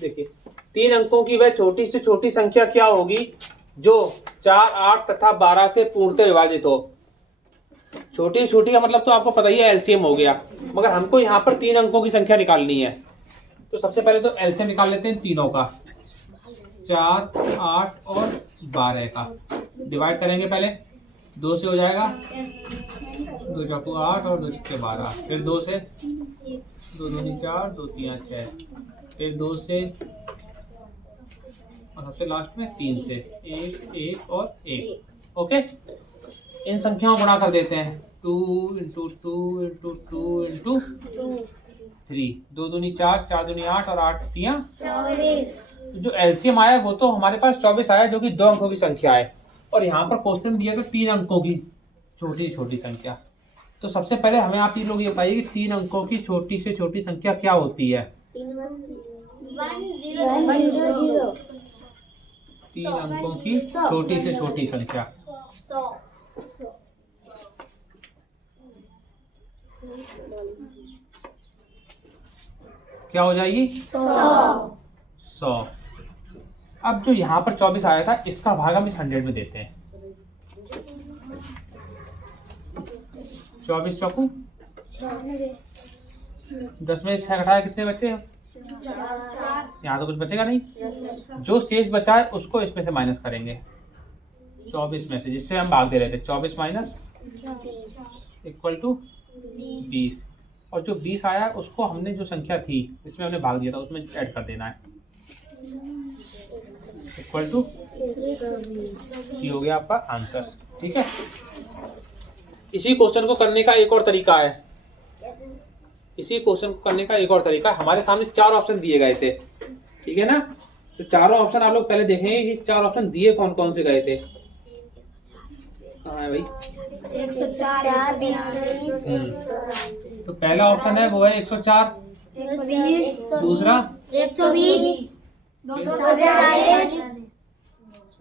देखिए 3 अंकों की वह छोटी से छोटी संख्या क्या होगी जो 4, 8 तथा 12 से पूर्णतः विभाजित हो। छोटी छोटी का मतलब तो आपको पता ही है, एलसीएम हो गया, मगर हमको यहाँ पर 3 अंकों की संख्या निकालनी है। तो सबसे पहले तो एलसीएम निकाल लेते हैं तीनों का, 4, 8 और 12 का। डिवाइड करेंगे, पहले 2 से हो जाएगा, 2 चौको 8 और 2 छक्के 12, फिर 2 से, 2 दूनी 4, 2 3 6, फिर 2 से और सबसे लास्ट में 3 से, 1 1 और 1। ओके, इन संख्याओं को गुणा कर देते हैं, 2 इंटू 2 इंटू 2 इंटू 3, 2 दूनी 4, 4 दूनी 8 और 8 3 24। जो एलसीएम आया वो तो हमारे पास 24 आया, जो कि 2 अंकों की संख्या है। और यहाँ पर क्वेश्चन दिया था 3 अंकों की छोटी छोटी संख्या। तो सबसे पहले हमें आप ये लोग ये बताइए कि 3 अंकों की छोटी से छोटी संख्या क्या होती है। 3 अंकों की छोटी से छोटी संख्या 100। क्या हो जाएगी? 100। अब जो यहाँ पर 24 आया था, इसका भाग हम इस 100 में देते हैं। 24 चौकू 10 में 6 घटाया कितने बचे? यहाँ तो कुछ बचेगा नहीं। जो शेष बचा है उसको इसमें से माइनस करेंगे, 24 में से, जिससे हम भाग दे रहे थे। 24 माइनस इक्वल टू 20। और जो 20 आया उसको हमने जो संख्या थी जिसमें हमने भाग दिया था उसमें ऐड कर देना है, इक्वल टू, ये हो गया आपका आंसर। ठीक है, इसी क्वेश्चन को करने का एक और तरीका है। हमारे सामने 4 ऑप्शन दिए गए थे, ठीक है ना। तो चारों ऑप्शन आप लोग पहले देखेंगे कि 4 ऑप्शन दिए कौन कौन से गए थे। कहाँ है भाई? 104, 20। तो पहला ऑप्शन है वो है 104, 120, दूसरा 120, 240,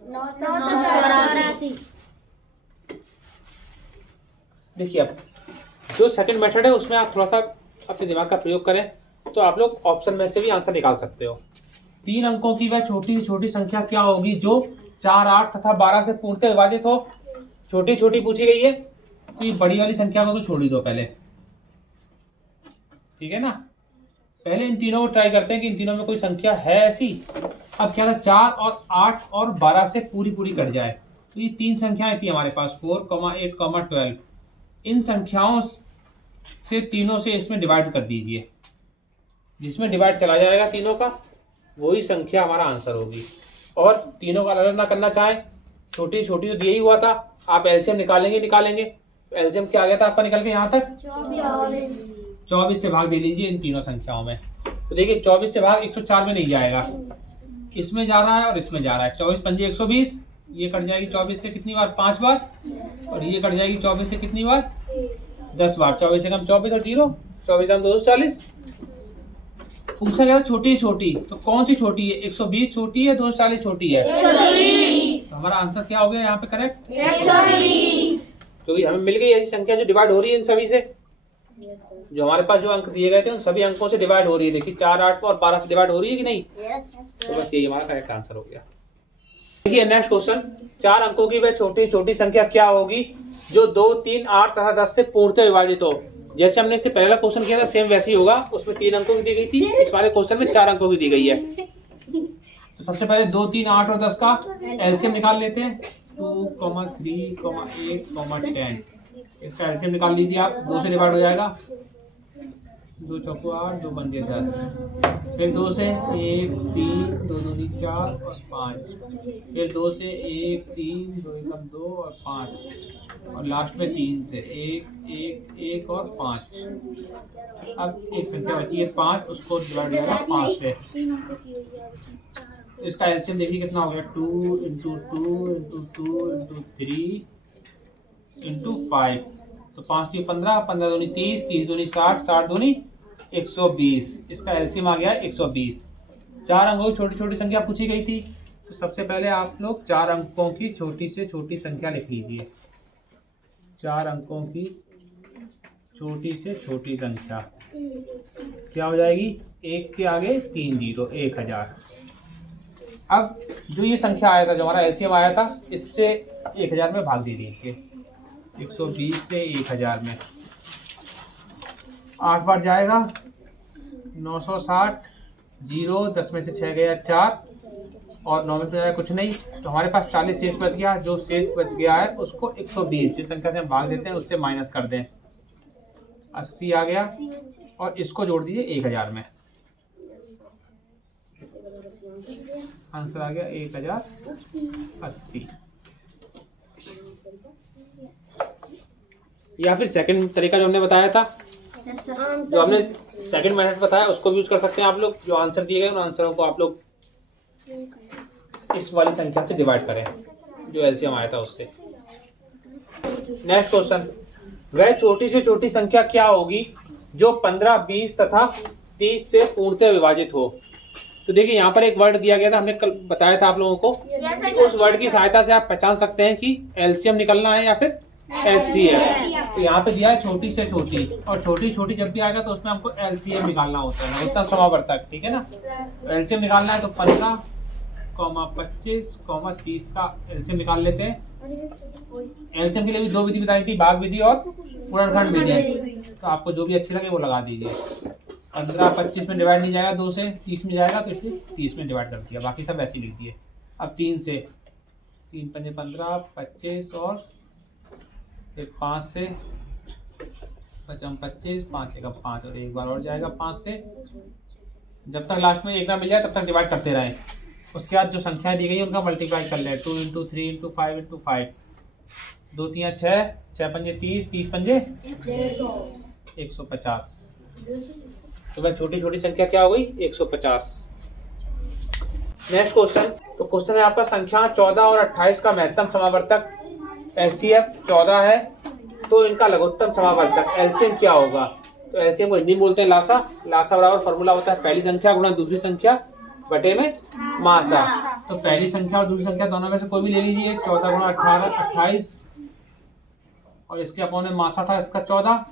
984। देखिए, अब जो सेकंड मेथड है उसमें आप थोड़ा सा अपने दिमाग का प्रयोग करें तो आप लोग ऑप्शन में से भी आंसर निकाल सकते हो। 3 अंकों की वह छोटी छोटी संख्या क्या होगी जो 4, 8 तथा 12 से पूर्णतः विभाजित हो। छोटी छोटी पूछी गई है तो ये बड़ी वाली संख्या को तो छोड़ ही दो पहले, ठीक है ना। पहले इन तीनों को ट्राई करते हैं कि इन तीनों में कोई संख्या है ऐसी। अब क्या था, 4 और 8 और 12 से पूरी पूरी कट जाए। तो ये 3 संख्याएं थी हमारे पास, 4, 8, 12। इन संख्याओं से तीनों से इसमें डिवाइड कर दीजिए, जिसमें डिवाइड चला जाएगा तीनों का वही संख्या हमारा आंसर होगी। और तीनों का अलग ना करना चाहें, छोटी छोटी तो दिया ही हुआ था, आप एलसीएम निकालेंगे। एलसीएम क्या आ गया था आपका निकल के यहाँ तक? 24 से भाग दे दीजिए इन तीनों संख्याओं में। तो देखिए 24 से भाग 104 में नहीं जाएगा, इसमें जा रहा है और इसमें जा रहा है। 24 पंजे 120, ये कट जाएगी 24 से कितनी बार? 5 बार। और ये कट जाएगी 24 से कितनी बार? 10 बार। 24 से कम 24 और 0, 24 हम 240। पूछा गया था छोटी छोटी, तो कौन सी छोटी है? 120 छोटी है, 240 छोटी है। 120। तो हमारा आंसर क्या हो गया यहाँ पे करेक्ट? 120। क्योंकि हमें मिल गई ऐसी संख्या जो डिवाइड हो रही है इन सभी से। जो हमारे पास जो अंक दिए गए थे उन सभी अंकों से डिवाइड हो रही है। देखिए 4, 8 और 12 से डिवाइड हो रही है कि नहीं? तो बस यही हमारा करेक्ट आंसर हो गया। देखिए नेक्स्ट क्वेश्चन, 4 अंकों की वह छोटी छोटी संख्या क्या होगी जो 2, 3, 8 तथा 10 से पूर्णतः विभाजित हो। जैसे हमने इससे पहला क्वेश्चन किया था सेम वैसे ही होगा, उसमें 3 अंकों की दी गई थी, इस वाले क्वेश्चन में 4 अंकों की दी गई है। तो सबसे पहले 2, 3, 8 और 10 का एलसीएम निकाल लेते हैं। 2, 3, 8, 10, इसका एलसीएम निकाल लीजिए आप। 2 से डिवाइड हो जाएगा, 2 चौको 8, 2 पंजे 10, फिर 2 से 1, 3, 2 दूनी 4 और 5, फिर 2 से 1, 3, 2 एकम 2 और 5, और लास्ट में 3 से 1, 1, 1 और 5। अब एक संख्या बची है 5, उसको डिवाइड हो जाएगा 5 से। तो इसका एलसीएम देखिए कितना हो गया, 2 इंटू 2 इंटू 2 इंटू 3 इंटू 5। तो 5 2 15, 15 दूनी 30, 30 दूनी 60, 60 दूनी 120। इसका एलसीएम आ गया 120। 4 अंकों की छोटी छोटी संख्या पूछी गई थी, तो सबसे पहले आप लोग 4 अंकों की छोटी से छोटी संख्या लिख लीजिए। 4 अंकों की छोटी से छोटी संख्या क्या हो जाएगी? 1 के आगे 3 जीरो, 1000। अब जो ये संख्या आया था, जो हमारा एलसीएम आया था, इससे 1000 में भाग दे दीजिए। 120 से 1000 में 8 बार जाएगा, 960, जीरो, 10 में से 6 गया 4 और 9 में जाएगा कुछ नहीं, तो हमारे पास 40 शेष बच गया। जो शेष बच गया है उसको 120 जिस संख्या से हम भाग देते हैं उससे माइनस कर दें, 80 आ गया और इसको जोड़ दीजिए 1000 में, आंसर आ गया 1080। या फिर सेकंड तरीका जो हमने बताया था, जो हमने सेकंड मेथड बताया उसको भी यूज कर सकते हैं आप लोग। जो आंसर दिए गए उन आंसरों को आप लोग इस वाली संख्या से डिवाइड करें जो एलसीएम आया था उससे। नेक्स्ट क्वेश्चन, वह छोटी से छोटी संख्या क्या होगी जो 15, 20 तथा 30 से पूर्णतः विभाजित हो। तो देखिए यहाँ पर एक वर्ड दिया गया था, हमने कल बताया था आप लोगों को। उस वर्ड की सहायता से आप पहचान सकते हैं कि एलसीएम निकलना है या फिर एचसीएफ। तो यहाँ पे दिया है छोटी से छोटी, और छोटी छोटी जब भी आएगा तो उसमें हमको एलसीएम निकालना होता है, उतना समावर्तक, ठीक है ना। तो एलसीएम निकालना है तो 15, 25, 30 का एलसीएम निकाल लेते हैं। एलसीएम के लिए भी 2 विधि बताई थी, भाग विधि और गुणनखंड विधि। तो आपको जो भी अच्छी लगे वो लगा दीजिए। 15 25 में डिवाइड नहीं जाएगा, 2 से 30 में जाएगा तो इसलिए 30 में डिवाइड कर दिया, बाकी सब ऐसे ही लिख दिए। अब 3 से, 3 पंजे 15, 25 और फिर 5 से 25, 5 एक 5 और एक बार और जाएगा 5 से, जब तक लास्ट में एक ना मिल जाए तब तक डिवाइड करते रहें। उसके बाद जो संख्याएं दी गई है उनका मल्टीप्लाई कर लें, 2 × 3 × 5 × 5, 2 3 6, 6 पंजे 30, 30 पंजे 150। तो वह छोटी छोटी संख्या क्या हो गई, 150। नेक्स्ट क्वेश्चन, तो क्वेश्चन है आपका संख्या 14 और 28 का महत्तम समावर्तक एचसीएफ 14 है, तो इनका लघुत्तम समावर्तक एलसीएम क्या होगा। तो एलसीएम को हिंदी में बोलते हैं लासा। लासा बराबर फॉर्मूला होता है पहली संख्या गुणा दूसरी संख्या बटे में मासा। तो पहली संख्या और दूसरी संख्या दोनों में से कोई भी ले लीजिए, 14 गुणा 18 28, और इसके अपॉन में मासा था इसका 14,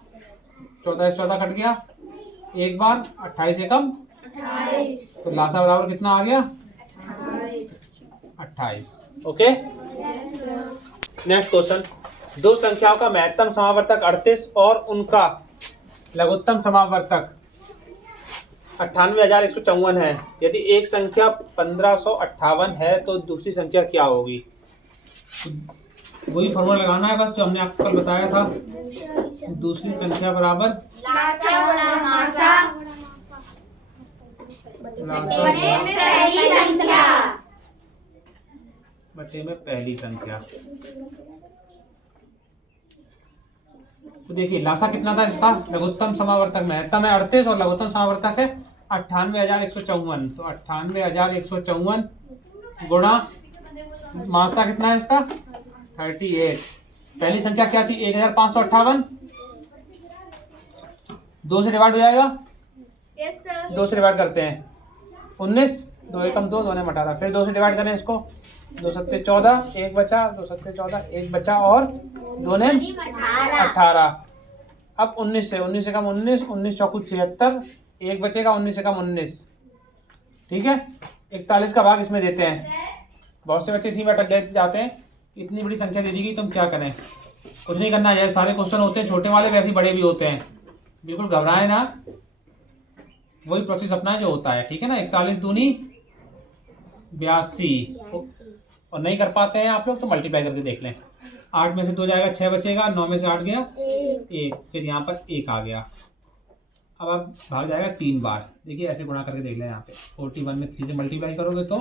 14 से 14 कट गया एक बार, 28 एकम 28, तो लासा बराबर कितना आ गया 28। ओके। नेक्स्ट क्वेश्चन, दो संख्याओं का महत्तम समावर्तक 38 और उनका लघुत्तम समावर्तक 98,154 है। यदि एक संख्या 1558 है तो दूसरी संख्या क्या होगी। वही फॉर्मूला लगाना है बस जो हमने आपको कल बताया था। दूसरी संख्या बराबर बटे में पहली संख्या। तो देखिए लासा कितना था इसका, लघुत्तम समावर्तक महत्तम है 38 और लघुत्तम समावर्तक है 98,154। तो 98,154 गुणा मासा कितना है इसका 38। पहली संख्या क्या थी 1,558, 2 से डिवाइड हो जाएगा। 2 से डिवाइड करते हैं 19, 2 एकम 2, 2 ने 18, फिर 2 से डिवाइड करें इसको, 2 सत्ते 14, 1 बचा, 2 सत्ते 14, 1 बचा और 2 ने 18। अब 19 से कम 19, 19 चौकू 76, 1 बचेगा, 19 से कम 19, ठीक है। 41 का भाग इसमें देते हैं, बहुत से बच्चे इसी में अटक जाते हैं। इतनी बड़ी संख्या दे दी गई तो हम क्या करें, कुछ नहीं करना है, सारे क्वेश्चन होते हैं छोटे वाले वैसे बड़े भी होते हैं, बिल्कुल घबराएं ना, वही प्रोसेस अपना जो होता है, ठीक है ना। 41 दूनी 82, और नहीं कर पाते हैं आप लोग तो मल्टीप्लाई करके देख लें। 8 में से 2 जाएगा, 6 बचेगा, 9 में से 8 गया 1, फिर यहाँ पर 1 आ गया। अब आप भाग जाएगा 3 बार, देखिए ऐसे गुणा करके देख लें। यहाँ पे 41 में 3 से मल्टीप्लाई करोगे तो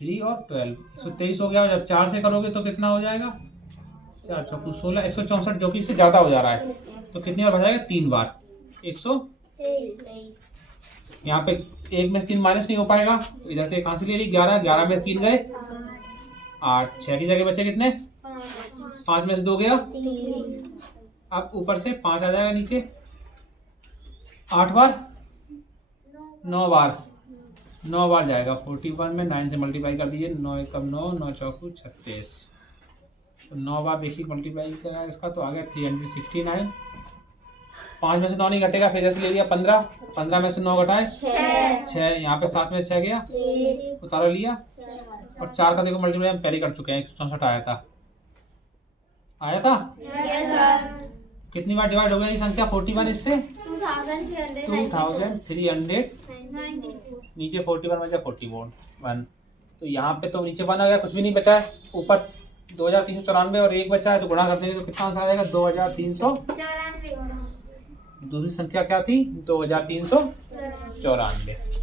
3 और 12 123 हो गया। जब 4 से करोगे तो कितना हो जाएगा, 4 चौकू 16, 164, जो कि इससे ज़्यादा हो जा रहा है। तो कितनी बार बचाएगा 3 बार, 123। यहाँ पे 1 में से 3 माइनस नहीं हो पाएगा, तो इधर से कहाँ से ले ली 11, 11 में से 3 गए 8, 6 की जगह बचे कितने 5 में से 2 गया। अब ऊपर से 5 आ जाएगा नीचे, 8 बार 9 बार, 9 बार जाएगा 41 में। 9 से मल्टीप्लाई कर दीजिए, 9 एकम 9, 9 चौकू 36, तो 9 बार देखिए मल्टीप्लाई करा इसका तो आ गया 369। 5 में से 9 नहीं घटेगा, फिर जैसे ले लिया 15, 15 में से 9 घटाए 6, यहाँ पे 7 में से 6 गया, उतारा लिया, और 4 का देखो मल्टीप्लाई हम पहले कर चुके हैं, 164 आया था। कितनी बार डिवाइड हो गया ये संख्या 41 इससे? 2300, नीचे 41 में से 41, तो यहाँ पे तो नीचे 1 आ गया, कुछ भी नहीं बचा है, ऊपर 2394 और 1 बचा है, तो गुणा करते हैं तो कितना आंसर आ जाएगा? 2394। दूसरी संख्या क्या थी? 2394।